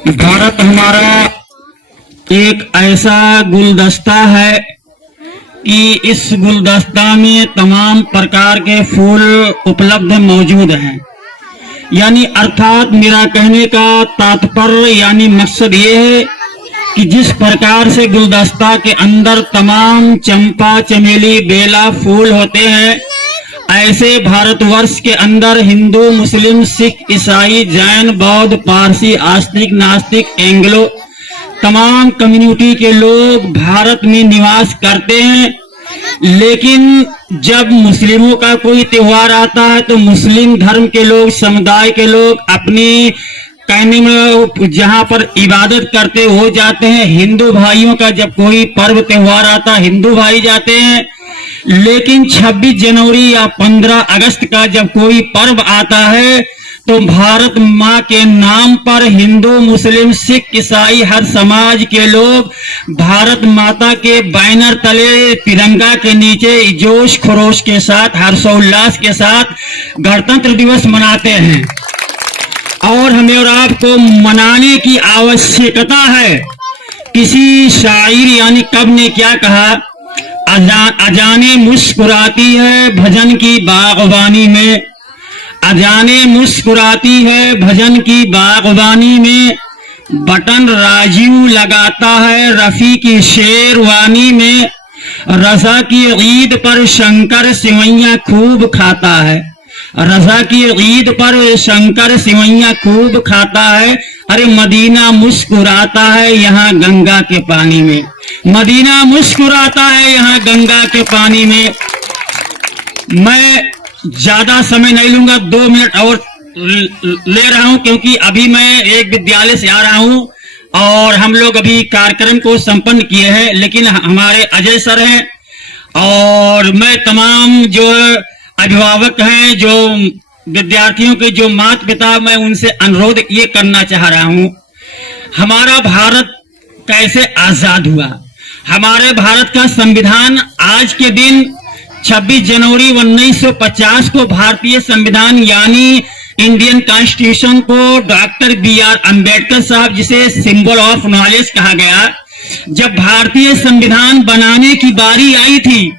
भारत हमारा एक ऐसा गुलदस्ता है कि इस गुलदस्ता में तमाम प्रकार के फूल उपलब्ध मौजूद हैं। यानी अर्थात मेरा कहने का तात्पर्य यानी मकसद ये है कि जिस प्रकार से गुलदस्ता के अंदर तमाम चंपा, चमेली, बेला फूल होते हैं, ऐसे भारतवर्ष के अंदर हिंदू, मुस्लिम, सिख, ईसाई, जैन, बौद्ध, पारसी, आस्तिक, नास्तिक, एंग्लो तमाम कम्युनिटी के लोग भारत में निवास करते हैं। लेकिन जब मुस्लिमों का कोई त्योहार आता है तो मुस्लिम धर्म के लोग, समुदाय के लोग अपनी कहने में जहां पर इबादत करते हो जाते हैं। हिंदू भाइयों का जब कोई पर्व त्योहार आता है हिंदू भाई जाते हैं। लेकिन 26 जनवरी या 15 अगस्त का जब कोई पर्व आता है तो भारत माँ के नाम पर हिंदू, मुस्लिम, सिख, ईसाई हर समाज के लोग भारत माता के बैनर तले, तिरंगा के नीचे जोश खरोश के साथ, हर्षोल्लास के साथ गणतंत्र दिवस मनाते हैं। और हमें और आपको मनाने की आवश्यकता है। किसी शायर यानी कवि ने क्या कहा, अजाने मुस्कुराती है भजन की बागवानी में, अजाने मुस्कुराती है भजन की बागवानी में, बटन राजीव लगाता है रफी की शेरवानी में, रजा की ईद पर शंकर सिवैया खूब खाता है, रजा की ईद पर शंकर सिवैया खूब खाता है। अरे मदीना मुस्कुराता है यहाँ गंगा के पानी में, मदीना मुस्कुराता है यहाँ गंगा के पानी में। मैं ज्यादा समय नहीं लूंगा, 2 मिनट और ले रहा हूं क्योंकि अभी मैं एक विद्यालय से आ रहा हूं और हम लोग अभी कार्यक्रम को संपन्न किए हैं। लेकिन हमारे अजय सर हैं और मैं तमाम जो अभिभावक हैं, जो विद्यार्थियों के जो माता पिता, मैं उनसे अनुरोध ये करना चाह रहा हूं, हमारा भारत कैसे आजाद हुआ। हमारे भारत का संविधान आज के दिन 26 जनवरी 1950 को भारतीय संविधान यानी इंडियन कॉन्स्टिट्यूशन को डॉक्टर B.R. अम्बेडकर साहब, जिसे सिंबल ऑफ नॉलेज कहा गया, जब भारतीय संविधान बनाने की बारी आई थी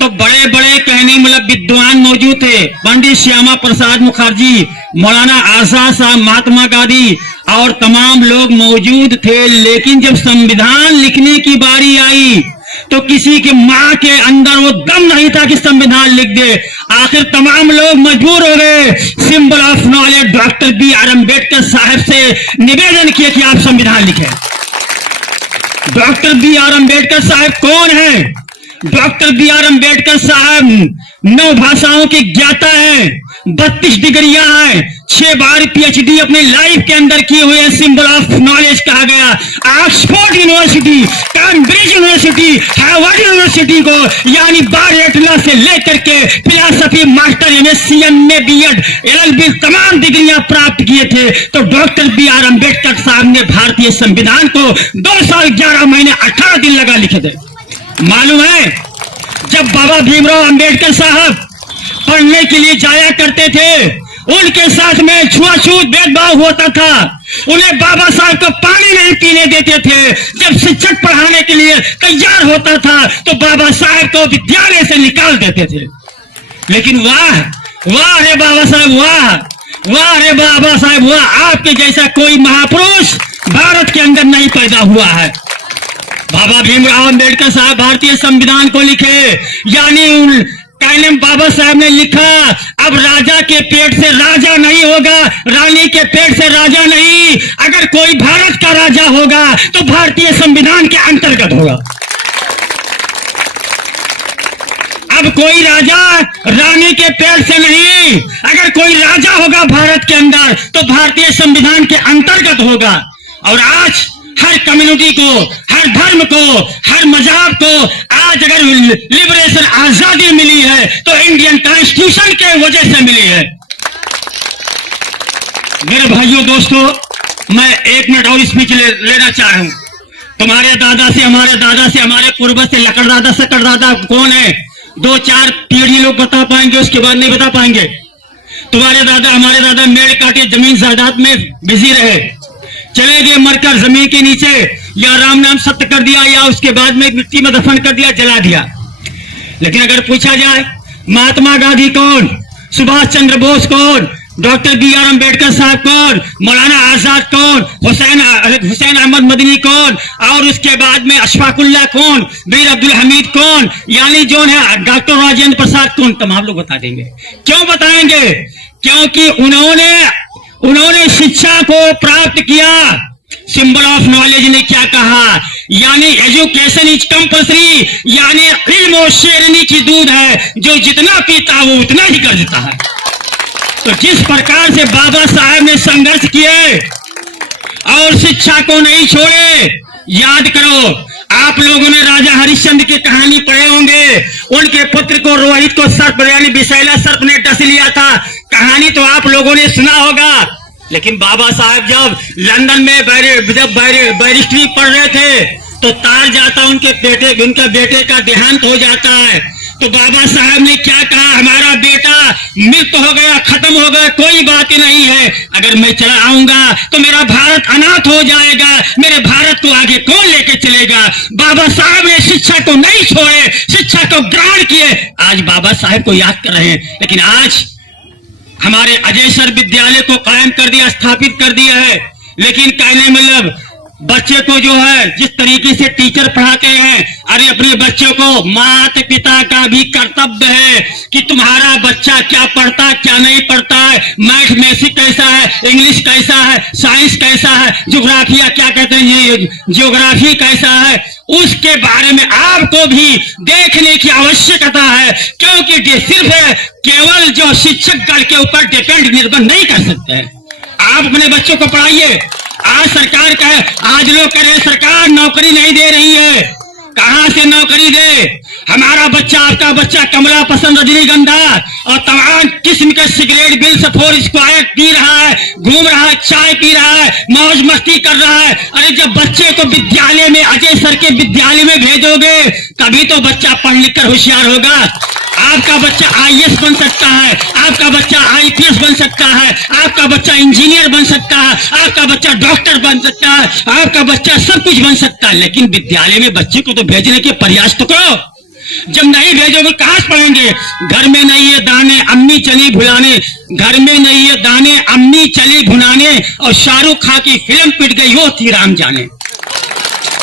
तो बड़े बड़े कहने मतलब विद्वान मौजूद थे। पंडित श्यामा प्रसाद मुखर्जी, मौलाना आजाद साहब, महात्मा गांधी और तमाम लोग मौजूद थे। लेकिन जब संविधान लिखने की बारी आई तो किसी की मां के अंदर वो दम नहीं था कि संविधान लिख दे। आखिर तमाम लोग मजबूर हो गए, symbol of knowledge doctor B.R. Ambedkar साहब से निवेदन किया कि आप संविधान लिखें। Doctor B.R. अम्बेडकर साहब कौन है? Doctor B.R. अम्बेडकर साहब 9 भाषाओं के ज्ञाता हैं, 32 डिग्रियां हैं, 6 बार PhD अपने लाइफ के अंदर किए हुए हैं। सिंबल ऑफ नॉलेज कहा गया। Oxford university, Cambridge university, Harvard university को यानी बारहटला से लेकर के philosophy master, MSc, MA, B.Ed, LLB तमाम डिग्रियां प्राप्त किए थे। तो डॉक्टर B.R. अम्बेडकर साहब ने भारतीय संविधान को 2 साल 11 महीने 18 दिन लगा लिखे थे। मालूम है, जब बाबा भीमराव अम्बेडकर साहब पढ़ने के लिए जाया करते थे, उनके साथ में छुआछूत भेदभाव होता था। उन्हें बाबा साहब को पानी नहीं पीने देते थे। जब शिक्षक पढ़ाने के लिए तैयार होता था तो बाबा साहब को विद्यालय से निकाल देते थे। लेकिन वाह वाह रे बाबा साहब, वाह वाह रे बाबा साहब, वाह, आपके जैसा कोई महापुरुष भारत के अंदर नहीं पैदा हुआ है। बाबा भीमराव अम्बेडकर साहब भारतीय संविधान को लिखे, यानी कहने बाबा साहब ने लिखा, अब राजा के पेट से राजा नहीं होगा, रानी के पेट से राजा नहीं। अगर कोई भारत का राजा होगा तो भारतीय संविधान के अंतर्गत होगा। अब कोई राजा रानी के पेट से नहीं, अगर कोई राजा होगा भारत के अंदर तो भारतीय संविधान के अंतर्गत होगा। और आज हर कम्युनिटी को, हर धर्म को, हर मजहब को आज अगर लिबरेशन, आजादी मिली है तो इंडियन कॉन्स्टिट्यूशन के वजह से मिली है। मेरे भाइयों दोस्तों, मैं 1 मिनट और स्पीच लेना चाह रहा हूं। तुम्हारे दादा से, हमारे दादा से, हमारे पूर्वज से, लकड़दादा सकड़दादा कौन है? 2-4 पीढ़ी लोग बता पाएंगे, उसके बाद नहीं बता पाएंगे। तुम्हारे दादा, हमारे दादा मेड़ काटे जमीन जायदाद में बिजी रहे। चले गए मरकर जमीन के नीचे, या राम नाम सत्य कर दिया, या उसके बाद में मिट्टी में दफन कर दिया, जला दिया। लेकिन अगर पूछा जाए महात्मा गांधी कौन, सुभाष चंद्र बोस कौन, डॉक्टर बी.आर. अम्बेडकर साहब कौन, मौलाना आजाद कौन, हुसैन अहमद मदनी कौन, और उसके बाद में अशफाकुल्लाह कौन, वीर अब्दुल हमीद कौन, यानी जो है डॉक्टर राजेंद्र प्रसाद कौन, तमाम लोग बता देंगे। क्यों बताएंगे? क्योंकि उन्होंने शिक्षा को प्राप्त किया। सिंबल ऑफ नॉलेज ने क्या कहा, यानी एजुकेशन इज कंपल्सरी, यानी इल्म और शेरनी की दूध है, जो जितना पीता वो उतना ही कर देता है। तो जिस प्रकार से बाबा साहब ने संघर्ष किए और शिक्षा को नहीं छोड़े, याद करो आप लोगों ने राजा हरिश्चंद्र की कहानी पढ़े होंगे, उनके पुत्र को रोहित को सर्प यानी विषैला सर्प ने डस लिया था, कहानी तो आप लोगों ने सुना होगा। लेकिन बाबा साहब जब लंदन में बैरिस्ट्री पढ़ रहे थे तो तार जाता उनके बेटे का देहांत हो जाता है। तो बाबा साहब ने क्या कहा, हमारा बेटा मृत हो गया, खत्म हो गया, कोई बात ही नहीं है, अगर मैं चला आऊंगा तो मेरा भारत अनाथ हो जाएगा, मेरे भारत को आगे कौन लेके चलेगा। बाबा साहब ने शिक्षा को नहीं छोड़े, शिक्षा को ग्रहण किए, आज बाबा साहब को याद कर रहे हैं। लेकिन आज हमारे अजय सर विद्यालय को कायम कर दिया, स्थापित कर दिया है। लेकिन कहने मतलब बच्चे को जो है जिस तरीके से टीचर पढ़ाते हैं, अरे अपने बच्चों को माता पिता का भी कर्तव्य है कि तुम्हारा बच्चा क्या पढ़ता है क्या नहीं पढ़ता है, मैथमेटिक्स कैसा है, इंग्लिश कैसा है, साइंस कैसा है, ज्योग्राफिया क्या कहते हैं ये ज्योग्राफी कैसा है, उसके बारे में आपको भी देखने की आवश्यकता है। क्योंकि सिर्फ केवल जो शिक्षक गण के ऊपर डिपेंड निर्भर नहीं कर सकते हैं। आप अपने बच्चों को पढ़ाइए। आज सरकार का है, आज लोग कह रहे सरकार नौकरी नहीं दे रही है, कहां से नौकरी दे। हमारा बच्चा, आपका बच्चा कमला पसंद, रजनीगंधा और तमाम किस्म के cigarette, bill, four square P रहा है, घूम रहा है, चाय पी रहा है, मौज मस्ती कर रहा है। अरे जब बच्चे को विद्यालय में, अजय सर के विद्यालय में भेजोगे तभी तो बच्चा पढ़ लिख कर होशियार होगा। आपका बच्चा आईएएस बन सकता है, आपका बच्चा आईपीएस बन सकता है, आपका बच्चा इंजीनियर बन सकता है, आपका बच्चा डॉक्टर बन सकता है, आपका बच्चा सब कुछ बन सकता है। लेकिन विद्यालय में बच्चे को तो भेजने के प्रयास तो करो। जब नहीं भेजोगे कहां से पढ़ेंगे। घर में नहीं है दाने अम्मी चली भुलाने, घर में नहीं है दाने अम्मी चली भुनाने, और शाहरुख खान की फिल्म पिट गई वो थी राम जाने।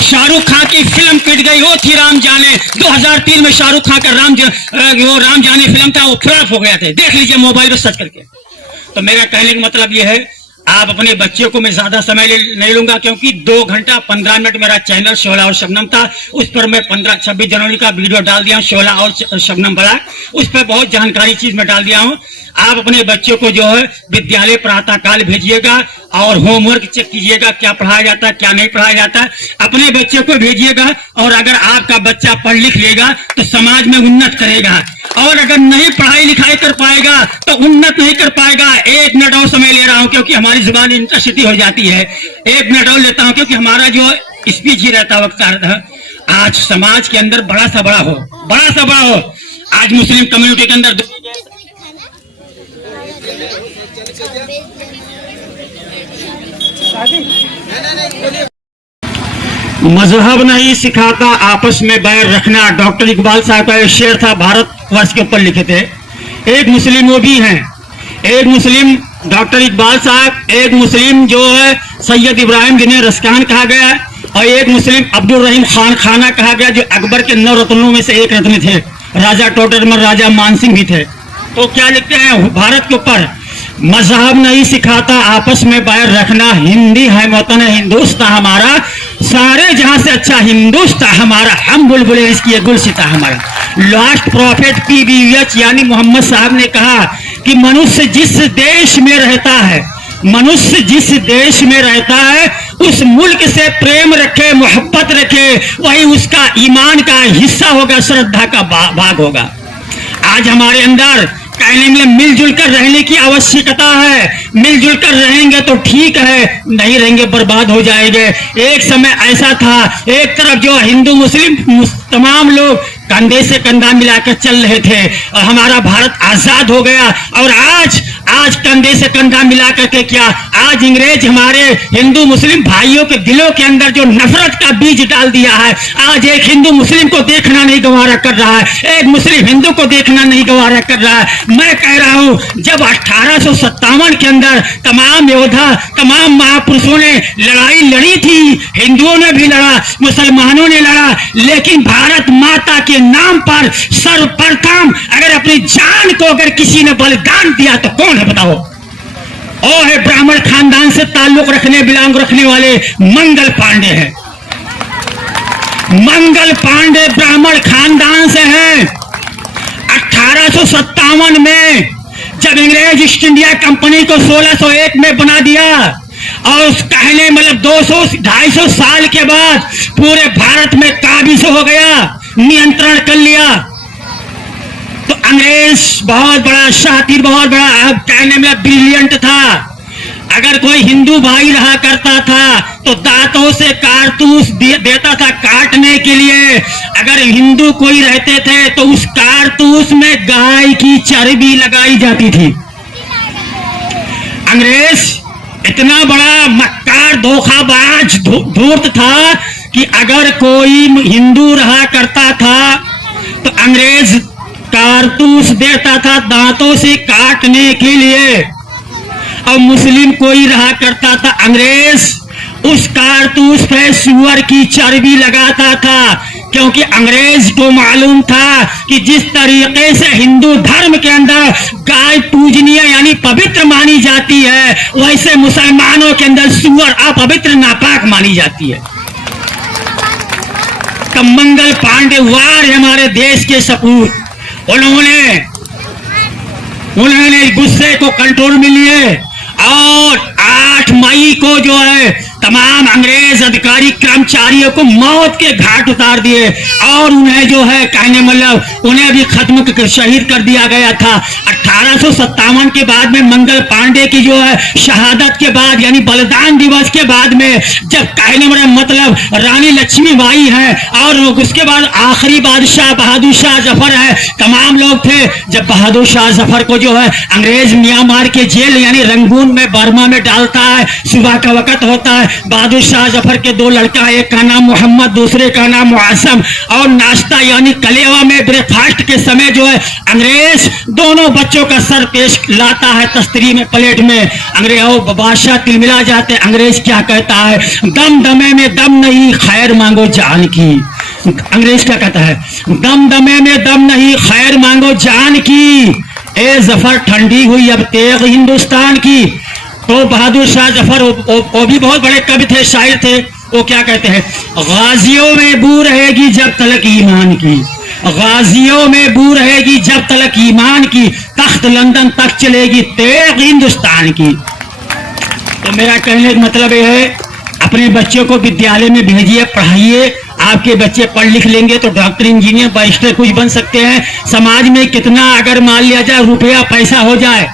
शाहरुख खान की फिल्म पिट गई वो थी राम जाने। 2003 में शाहरुख खान का राम जाने फिल्म था, वो फ्लॉप हो गया था, देख लीजिए मोबाइल पर सर्च करके। तो मेरा कहने का मतलब ये है, आप अपने बच्चों को, मैं ज्यादा समय नहीं लूंगा क्योंकि 2 घंटा 15 मिनट मेरा चैनल शोला और शबनम था, उस पर मैं 26 जनवरी का वीडियो डाल दिया हूँ, शोला और शबनम बड़ा, उस पर बहुत जानकारी चीज में डाल दिया हूँ। आप अपने बच्चों को जो है विद्यालय प्रातः काल भेजिएगा और होमवर्क चेक कीजिएगा, क्या पढ़ाया जाता है क्या नहीं पढ़ाया जाता है, अपने बच्चों को भेजिएगा। और अगर आपका बच्चा पढ़ लिख लेगा तो समाज में उन्नत करेगा, और अगर नहीं पढ़ाई लिखाई कर पाएगा तो उन्नत नहीं कर पाएगा। 1 मिनट और समय ले रहा हूं क्योंकि हमारी जुबान इंटरसिटी हो जाती है, 1 मिनट और लेता हूं क्योंकि हमारा जो स्पीच ही रहता वक्त। आज समाज के अंदर बड़ा सा बड़ा हो, आज मुस्लिम कम्युनिटी के अंदर मजहब नहीं सिखाता आपस में बैर रखना, डॉक्टर इकबाल साहब का एक शेर था, भारतवर्ष के ऊपर लिखे थे। एक मुस्लिम वो भी हैं, एक मुस्लिम डॉक्टर इकबाल साहब, एक मुस्लिम जो है सैयद इब्राहिम जिन्हें रसकान कहा गया, और एक मुस्लिम अब्दुल रहीम खान खाना कहा गया, जो अकबर के 9 रत्नों में से एक रत्न थे। राजा टोडरमल, राजा मानसिंह भी थे। तो क्या लिखते हैं भारत के ऊपर, मजहब नहीं सिखाता आपस में बैर रखना, हिंदी है वतन हिंदुस्तान हमारा, सारे जहां से अच्छा हिंदुस्तान हमारा, हम बुलबुल इसकी गुलसिता हमारा। लास्ट प्रॉफिट PBH यानी मोहम्मद साहब ने कहा कि मनुष्य जिस देश में रहता है, मनुष्य जिस देश में रहता है उस मुल्क से प्रेम रखे, मोहब्बत रखे, वही उसका ईमान का हिस्सा होगा, श्रद्धा का भाग होगा। आज हमारे अंदर कहने में मिलजुल कर रहने की आवश्यकता है, मिलजुल कर रहेंगे तो ठीक है, नहीं रहेंगे बर्बाद हो जाएंगे। एक समय ऐसा था, एक तरफ जो हिंदू मुस्लिम तमाम लोग कंधे से कंधा मिलाकर चल रहे थे और हमारा भारत आजाद हो गया। और आज कंधे से कंधा मिलाकर के क्या, आज अंग्रेज हमारे हिंदू मुस्लिम भाइयों के दिलों के अंदर जो नफरत का बीज डाल दिया है। आज एक हिंदू मुस्लिम को देखना नहीं गवारा कर रहा है, एक मुस्लिम हिंदू को देखना नहीं गवारा कर रहा है। मैं कह रहा हूं, जब 1857 के अंदर तमाम योद्धा, तमाम महापुरुषों ने लड़ाई लड़ी थी, हिंदुओं ने भी लड़ा, मुसलमानों ने लड़ा, लेकिन भारत माता के नाम पर सर्वप्रथम अगर अपनी जान को अगर किसी ने बलिदान दिया तो कौन है बताओ? और है ब्राह्मण खानदान से ताल्लुक बिलोंग रखने वाले मंगल पांडे हैं। मंगल पांडे ब्राह्मण खानदान से हैं। 1857 में जब अंग्रेज ईस्ट इंडिया कंपनी को 1601 में बना दिया और उस कहने मतलब 200-250 साल के बाद पूरे भारत में काबिज हो गया, नियंत्रण कर लिया, तो अंग्रेज बहुत बड़ा शातिर, बहुत बड़ा कहने में ब्रिलियंट था। अगर कोई हिंदू भाई रहा करता था तो दांतों से कारतूस देता था काटने के लिए। अगर हिंदू कोई रहते थे तो उस कारतूस में गाय की चर्बी लगाई जाती थी। अंग्रेज इतना बड़ा मक्कार, धोखाबाज, धूर्त था कि अगर कोई हिंदू रहा करता था तो अंग्रेज कारतूस देता था दांतों से काटने के लिए, और मुस्लिम कोई रहा करता था अंग्रेज उस कारतूस पे सुअर की चर्बी लगाता था, क्योंकि अंग्रेज को मालूम था कि जिस तरीके से हिंदू धर्म के अंदर गाय पूजनीय यानी पवित्र मानी जाती है, वैसे मुसलमानों के अंदर सुअर अपवित्र नापाक मानी जाती है। तब मंगल पांडे वार हमारे देश के सपूत, उन्होंने गुस्से को कंट्रोल में लिए और 8 मई को जो है तमाम अंग्रेज अधिकारी कर्मचारियों को मौत के घाट उतार दिए और उन्हें जो है कहने मतलब उन्हें भी खत्म कर शहीद कर दिया गया था। 1857 के बाद में मंगल पांडे की जो है शहादत के बाद यानी बलिदान दिवस के बाद में जब कहने मतलब रानी लक्ष्मीबाई है और उसके बाद आखिरी बादशाह बहादुर शाह जफर है, तमाम लोग थे। जब बहादुर शाह जफर को जो है अंग्रेज म्यांमार के जेल यानी रंगून में बर्मा में डालता है, सुबह का वक्त होता है, बहादुर शाह जफर के 2 लड़का, एक का नाम मोहम्मद, दूसरे का नाम मुआसम, और नाश्ता यानी कलेवा में ब्रेकफास्ट के समय जो है अंग्रेज दोनों बच्चों का सर पेश लाता है तस्तरी में, प्लेट में। अंग्रेज और बादशाह तिलमिला जाते। अंग्रेज क्या कहता है, दम दमे में दम नहीं, खैर मांगो जान की। अंग्रेज क्या कहता है, दम दमे में दम नहीं, खैर मांगो जान की। ए जफर ठंडी हुई अब तेग हिंदुस्तान की। तो बहादुर शाह जफर वो भी बहुत बड़े कवि थे, शायर थे। वो क्या कहते हैं, गाजियों में बू रहेगी जब तलक ईमान की, गाजियों में बू रहेगी जब तलक ईमान की, तख्त लंदन तक चलेगी तेग हिंदुस्तान की। तो मेरा कहने का मतलब यह है, अपने बच्चों को विद्यालय में भेजिए, पढ़ाइए। आपके बच्चे पढ़ लिख लेंगे तो डॉक्टर, इंजीनियर, बैरिस्टर कुछ बन सकते हैं। समाज में कितना अगर मान लिया जाए रुपया पैसा हो जाए,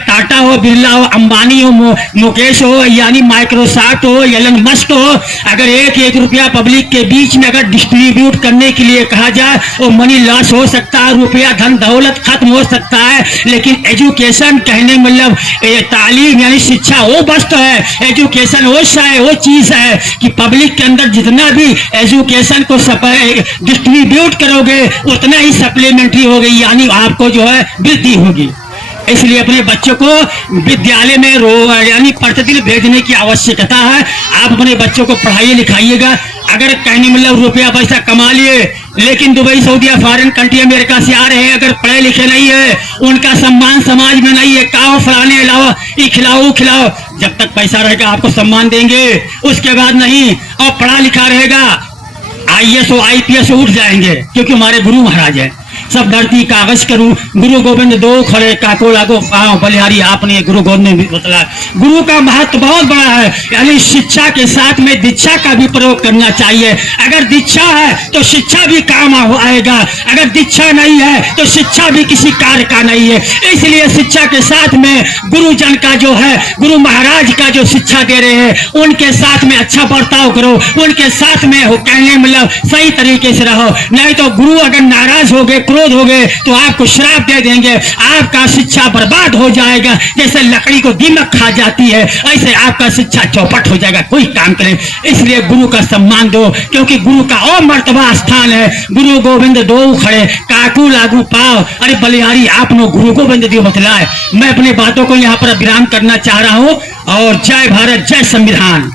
टाटा हो, बिरला हो, अंबानी हो, मुकेश हो, यानी माइक्रोसॉफ्ट हो, एलन मस्क हो, अगर एक रुपया पब्लिक के बीच में अगर डिस्ट्रीब्यूट करने के लिए कहा जाए वो मनी लॉस हो सकता है, रुपया धन दौलत खत्म हो सकता है। लेकिन एजुकेशन कहने मतलब तालीम यानी शिक्षा वो वस्तु है, एजुकेशन वो चीज है कि पब्लिक के अंदर जितना भी एजुकेशन को डिस्ट्रीब्यूट करोगे उतना ही सप्लीमेंट्री होगी, यानी आपको जो है वृद्धि होगी। इसलिए अपने बच्चों को विद्यालय में यानी प्रतिदिन भेजने की आवश्यकता है। आप अपने बच्चों को पढ़ाइए लिखाइएगा। अगर कहने मतलब रुपया पैसा कमा लिए लेकिन दुबई, सऊदीया, फॉरेन कंट्री, अमेरिका से आ रहे हैं, अगर पढ़े लिखे नहीं है, उनका सम्मान समाज में नहीं है, काओ फलाने अलावा ये खिलाओ। जब तक पैसा रहेगा आपको सम्मान देंगे, उसके बाद नहीं। और पढ़ा लिखा रहेगा, IAS और IPS उठ जाएंगे क्योंकि हमारे गुरु महाराज है। सब धरती कागज करूं, गुरु गोविंद दो खड़े काको लागो पाओ, बलिहारी आपने गुरु गोविंद ने भी बतलाया। गुरु का महत्व बहुत बड़ा है, यानी शिक्षा के साथ में दीक्षा का भी प्रयोग करना चाहिए। अगर दीक्षा है तो शिक्षा भी काम आएगा, अगर दीक्षा नहीं है तो शिक्षा भी किसी कार्य का नहीं है। इसलिए शिक्षा के साथ में गुरुजन का जो है, गुरु महाराज का जो शिक्षा दे रहे हैं उनके साथ में अच्छा बर्ताव करो, उनके साथ में हो कहने मतलब सही तरीके से रहो, नहीं तो गुरु अगर नाराज हो गए, क्रोध हो गए तो आपको श्राप दे देंगे, आपका शिक्षा बर्बाद हो जाएगा। जैसे लकड़ी को दीमक खा जाती है ऐसे आपका शिक्षा चौपट हो जाएगा, कोई काम करे। इसलिए गुरु का सम्मान दो, क्योंकि गुरु का और मर्तबा स्थान है। गुरु गोविंद दो खड़े काकू लागू पाओ। अरे बलिहारी आपने गुरु गोविंद दियो बतलाए। मैं अपनी बातों को यहाँ पर विराम करना चाह रहा हूँ और जय भारत, जय संविधान।